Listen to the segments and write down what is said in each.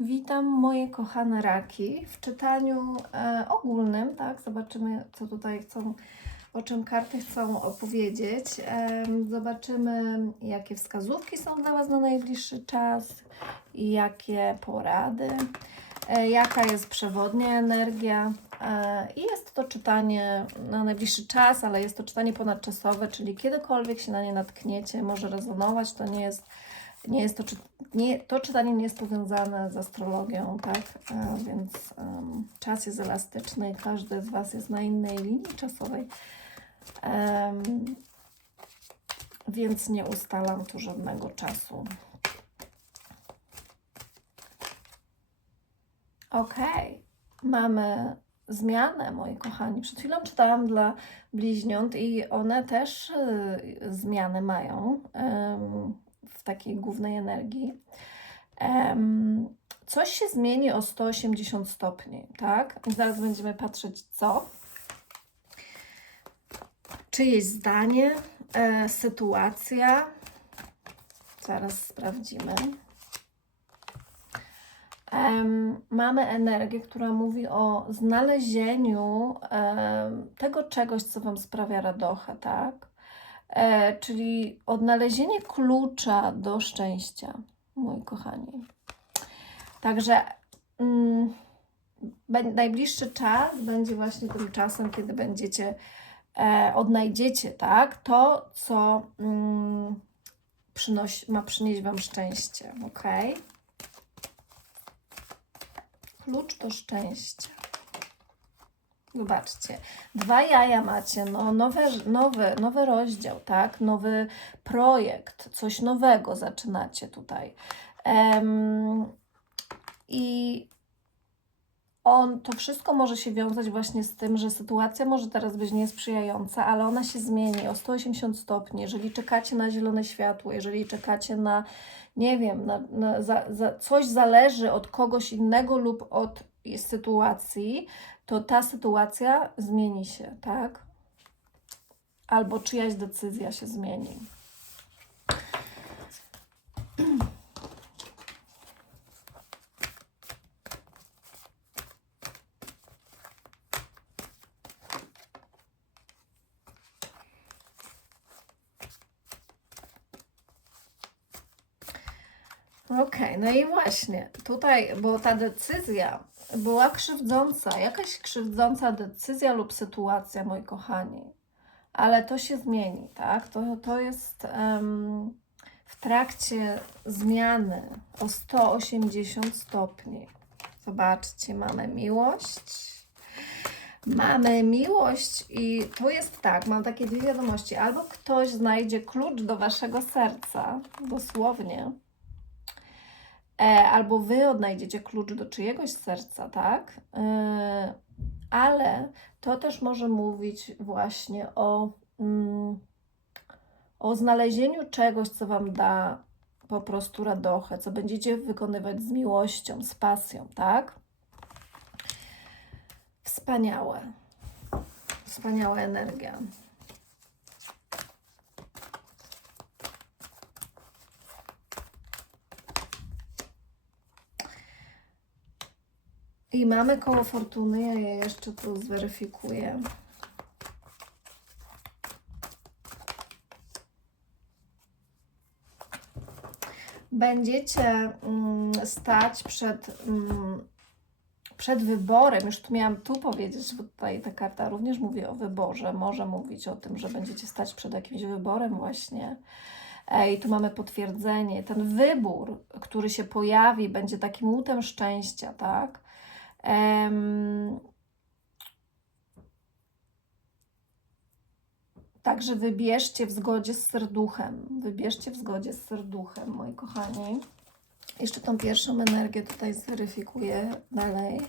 Witam moje kochane raki w czytaniu e, ogólnym, tak? Zobaczymy, co tutaj chcą, o czym karty chcą opowiedzieć. Em, zobaczymy, jakie wskazówki są dla Was na najbliższy czas i jakie porady, e, jaka jest przewodnia energia. E, I jest to czytanie na najbliższy czas, ale jest to czytanie ponadczasowe, czyli kiedykolwiek się na nie natkniecie, może rezonować. To nie jest nie jest to, czy, nie, to czytanie nie jest powiązane z astrologią, tak? E, więc em, czas jest elastyczny i każdy z Was jest na innej linii czasowej. Więc nie ustalam tu żadnego czasu. Ok, mamy zmianę, moi kochani. Przed chwilą czytałam dla bliźniąt i one też y, zmiany mają. em, w takiej głównej energii. Coś się zmieni o 180 stopni, tak? Zaraz będziemy patrzeć, co. Czyjeś zdanie, e, sytuacja. Zaraz sprawdzimy. Em, mamy energię, która mówi o znalezieniu em, tego czegoś, co Wam sprawia radochę, tak? E, czyli odnalezienie klucza do szczęścia, moi kochani. Także mm, najbliższy czas będzie właśnie tym czasem, kiedy będziecie, e, odnajdziecie, tak, to, co mm, przynosi, ma przynieść Wam szczęście, ok? Klucz do szczęścia. Zobaczcie, dwa jaja macie, no, nowe, nowy, nowy rozdział, tak? Nowy projekt, coś nowego zaczynacie tutaj. Em, I on, to wszystko może się wiązać właśnie z tym, że sytuacja może teraz być niesprzyjająca, ale ona się zmieni o 180 stopni. Jeżeli czekacie na zielone światło, jeżeli czekacie na, nie wiem, na, na, za, za coś zależy od kogoś innego lub od sytuacji, to ta sytuacja zmieni się, tak? Albo czyjaś decyzja się zmieni. Okej, no i właśnie tutaj, bo ta decyzja była krzywdząca, jakaś krzywdząca decyzja lub sytuacja, moi kochani, ale to się zmieni, tak? To, to jest em, w trakcie zmiany o 180 stopni. Zobaczcie, mamy miłość. Mamy miłość i tu jest tak, mam takie dwie wiadomości. Albo ktoś znajdzie klucz do waszego serca, dosłownie, albo wy odnajdziecie klucz do czyjegoś serca, tak? E, ale to też może mówić właśnie o, mm, o znalezieniu czegoś, co wam da po prostu radochę, co będziecie wykonywać z miłością, z pasją, tak? Wspaniałe. Wspaniała energia. I mamy koło fortuny, ja je jeszcze tu zweryfikuję. Będziecie mm, stać przed, mm, przed wyborem. Już tu miałam tu powiedzieć, bo tutaj ta karta również mówi o wyborze. Może mówić o tym, że będziecie stać przed jakimś wyborem właśnie. I tu mamy potwierdzenie. Ten wybór, który się pojawi, będzie takim łutem szczęścia, tak? Także wybierzcie w zgodzie z serduchem. Wybierzcie w zgodzie z serduchem, moi kochani. Jeszcze tą pierwszą energię tutaj zweryfikuję dalej.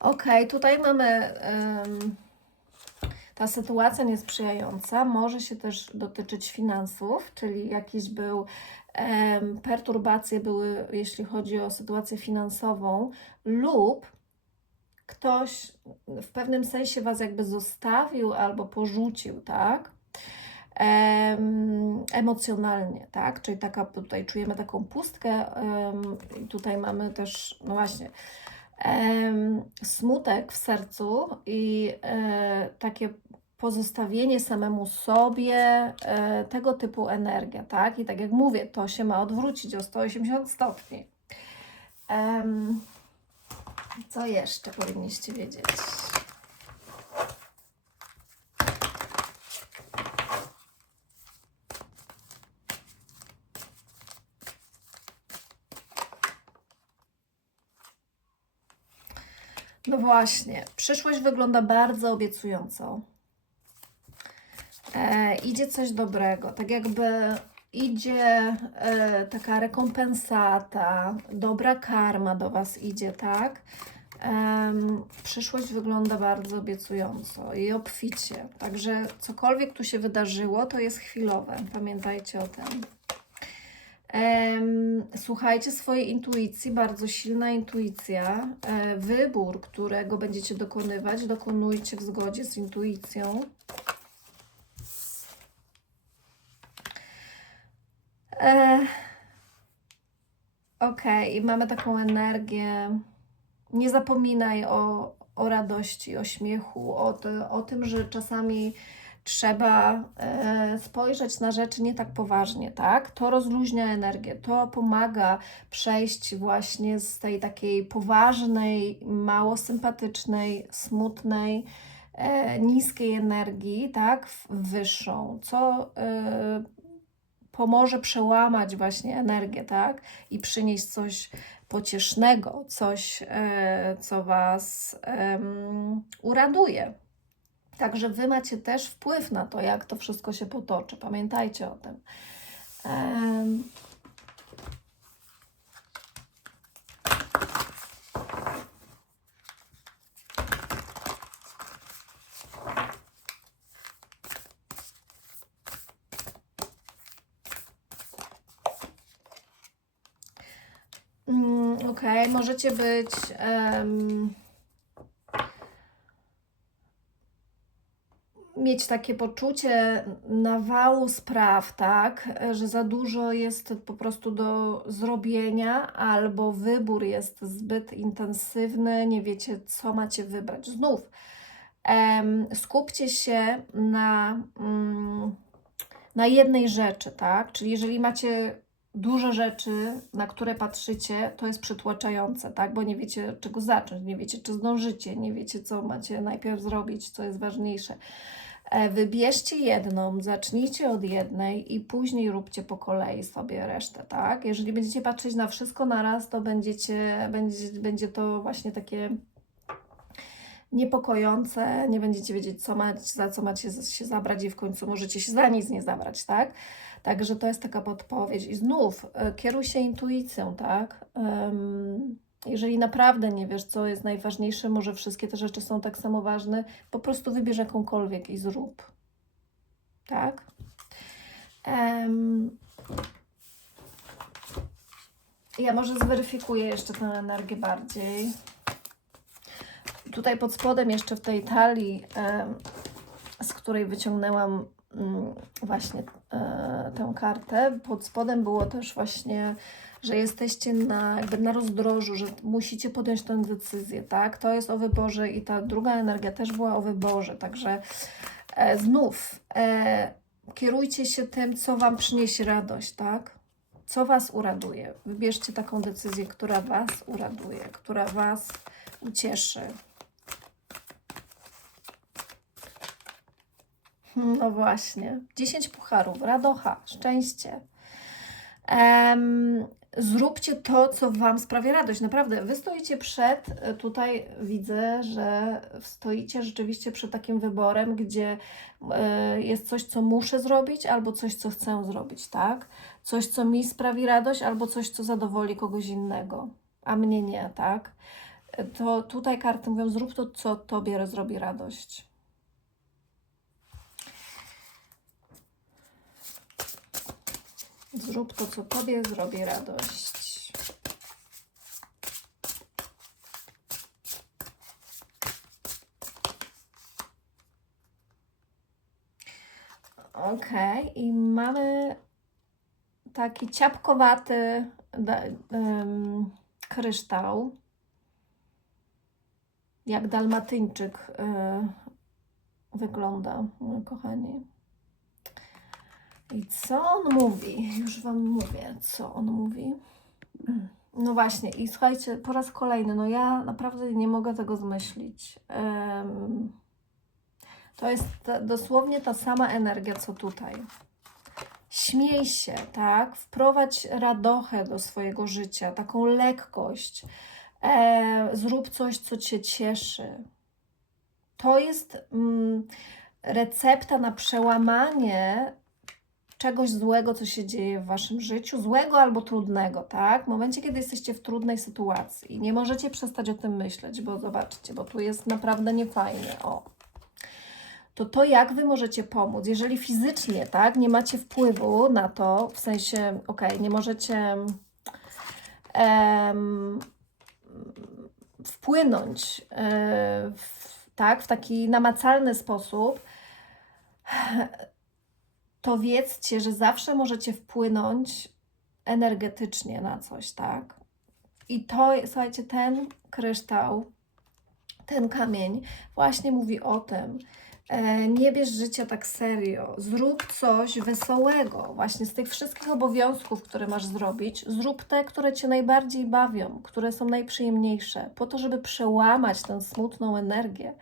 Ok, tutaj mamy em, ta sytuacja niesprzyjająca. Może się też dotyczyć finansów, czyli jakiś był em, perturbacje były, jeśli chodzi o sytuację finansową, lub ktoś w pewnym sensie Was jakby zostawił albo porzucił, tak? Em, em, emocjonalnie, tak? Czyli taka, tutaj czujemy taką pustkę em, i tutaj mamy też, no właśnie, smutek w sercu i e, takie pozostawienie samemu sobie, e, tego typu energia, tak? I tak jak mówię, to się ma odwrócić o 180 stopni. Em, co jeszcze powinniście wiedzieć? No właśnie, przyszłość wygląda bardzo obiecująco. E, idzie coś dobrego, tak jakby idzie e, taka rekompensata, dobra karma do Was idzie, tak? Em, przyszłość wygląda bardzo obiecująco i obficie. Także cokolwiek tu się wydarzyło, to jest chwilowe. Pamiętajcie o tym. Słuchajcie swojej intuicji, bardzo silna intuicja. E, Wybór, którego będziecie dokonywać, dokonujcie w zgodzie z intuicją. Okej, i mamy taką energię. Nie zapominaj o, o radości, o śmiechu, o, o tym, że czasami trzeba e, spojrzeć na rzeczy nie tak poważnie, tak? To rozluźnia energię, to pomaga przejść właśnie z tej takiej poważnej, mało sympatycznej, smutnej, e, niskiej energii, tak? W wyższą, co e, pomoże przełamać właśnie energię, tak? I przynieść coś pociesznego, coś, e, co Was em, uraduje. Także Wy macie też wpływ na to, jak to wszystko się potoczy. Pamiętajcie o tym. Em, Mm, Okej, możecie być em, mieć takie poczucie nawału spraw, tak, że za dużo jest po prostu do zrobienia, albo wybór jest zbyt intensywny, nie wiecie, co macie wybrać. Znów em, skupcie się na, mm, na jednej rzeczy, tak? Czyli jeżeli macie dużo rzeczy, na które patrzycie, to jest przytłaczające, tak? Bo nie wiecie, czego zacząć, nie wiecie, czy zdążycie, nie wiecie, co macie najpierw zrobić, co jest ważniejsze. E, Wybierzcie jedną, zacznijcie od jednej i później róbcie po kolei sobie resztę, tak? Jeżeli będziecie patrzeć na wszystko naraz, to będziecie, będzie, będzie to właśnie takie niepokojące, nie będziecie wiedzieć, co macie, za co macie się zabrać i w końcu możecie się za nic nie zabrać, tak? Także to jest taka podpowiedź. I znów e, kieruj się intuicją, tak? Em, jeżeli naprawdę nie wiesz, co jest najważniejsze, może wszystkie te rzeczy są tak samo ważne, po prostu wybierz jakąkolwiek i zrób. Tak? Em, ja może zweryfikuję jeszcze tę energię bardziej. Tutaj pod spodem jeszcze w tej talii, z której wyciągnęłam mm, właśnie e, tę kartę, pod spodem było też właśnie, że jesteście na, jakby na rozdrożu, że musicie podjąć tę decyzję, tak? To jest o wyborze i ta druga energia też była o wyborze, także e, znów e, kierujcie się tym, co Wam przyniesie radość, tak? Co Was uraduje. Wybierzcie taką decyzję, która Was uraduje, która Was ucieszy. No właśnie. 10 pucharów, radocha, szczęście. Em, zróbcie to, co Wam sprawia radość. Naprawdę, Wy stoicie przed, e, tutaj widzę, że stoicie rzeczywiście przed takim wyborem, gdzie e, jest coś, co muszę zrobić, albo coś, co chcę zrobić, tak? Coś, co mi sprawi radość, albo coś, co zadowoli kogoś innego, a mnie nie, tak? E, To tutaj karty mówią, zrób to, co Tobie zrobi radość. Zrób to, co Tobie zrobi radość. Ok, i mamy taki ciapkowaty em, kryształ, jak dalmatyńczyk e, wygląda, kochani. I co on mówi? Już Wam mówię, co on mówi. No właśnie, i słuchajcie, po raz kolejny, no ja naprawdę nie mogę tego zmyślić. Em, to jest ta, dosłownie ta sama energia, co tutaj. Śmiej się, tak? Wprowadź radochę do swojego życia, taką lekkość. E, zrób coś, co Cię cieszy. To jest mm, recepta na przełamanie czegoś złego, co się dzieje w Waszym życiu, złego albo trudnego, tak? W momencie, kiedy jesteście w trudnej sytuacji, nie możecie przestać o tym myśleć, bo zobaczcie, bo tu jest naprawdę niefajnie. O to to, jak Wy możecie pomóc, jeżeli fizycznie, tak, nie macie wpływu na to, w sensie, ok, nie możecie em, wpłynąć e, w, tak, w taki namacalny sposób, to wiedzcie, że zawsze możecie wpłynąć energetycznie na coś, tak? I to, słuchajcie, ten kryształ, ten kamień właśnie mówi o tym, E, nie bierz życia tak serio. Zrób coś wesołego. Właśnie z tych wszystkich obowiązków, które masz zrobić, zrób te, które cię najbardziej bawią, które są najprzyjemniejsze, po to, żeby przełamać tę smutną energię,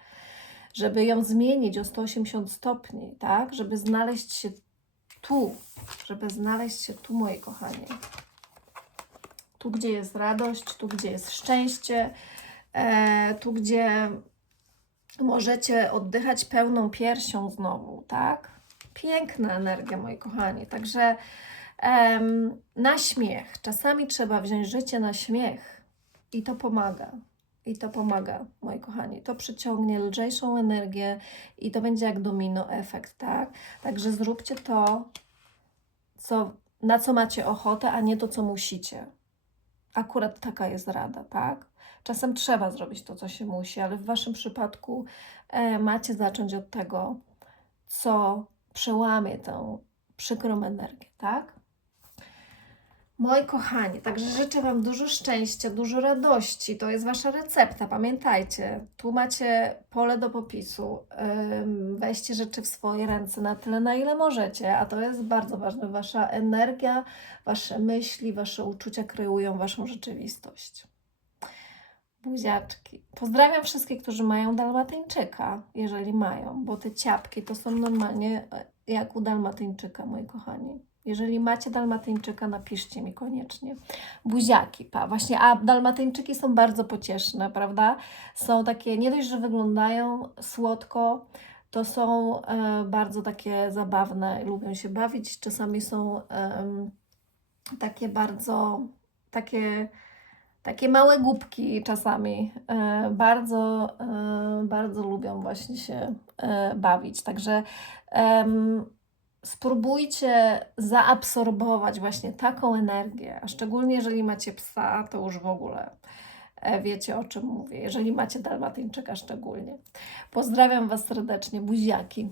żeby ją zmienić o 180 stopni, tak? Żeby znaleźć się tu, żeby znaleźć się tu, moi kochani. Tu, gdzie jest radość, tu, gdzie jest szczęście, e, tu, gdzie możecie oddychać pełną piersią znowu, tak? Piękna energia, moi kochani. Także em, na śmiech. Czasami trzeba wziąć życie na śmiech i to pomaga. I to pomaga, moi kochani. To przyciągnie lżejszą energię i to będzie jak domino efekt, tak? Także zróbcie to, co, na co macie ochotę, a nie to, co musicie. Akurat taka jest rada, tak? Czasem trzeba zrobić to, co się musi, ale w Waszym przypadku e, macie zacząć od tego, co przełamie tę przykrą energię, tak? Moi kochani, także życzę Wam dużo szczęścia, dużo radości. To jest Wasza recepta. Pamiętajcie, tu macie pole do popisu. Weźcie rzeczy w swoje ręce na tyle, na ile możecie, a to jest bardzo ważne. Wasza energia, Wasze myśli, Wasze uczucia kreują Waszą rzeczywistość. Buziaczki. Pozdrawiam wszystkich, którzy mają dalmatyńczyka, jeżeli mają, bo te ciapki to są normalnie e, jak u dalmatyńczyka, moi kochani. Jeżeli macie dalmatyńczyka, napiszcie mi koniecznie. Buziaki, pa. Właśnie, a dalmatyńczyki są bardzo pocieszne, prawda? Są takie, nie dość, że wyglądają słodko, to są e, bardzo takie zabawne, lubią się bawić. Czasami są em, takie bardzo, takie takie małe głupki czasami e, bardzo, e, bardzo lubią właśnie się e, bawić. Także em, spróbujcie zaabsorbować właśnie taką energię, a szczególnie jeżeli macie psa, to już w ogóle e, wiecie o czym mówię. Jeżeli macie dalmatyńczyka szczególnie. Pozdrawiam Was serdecznie, buziaki.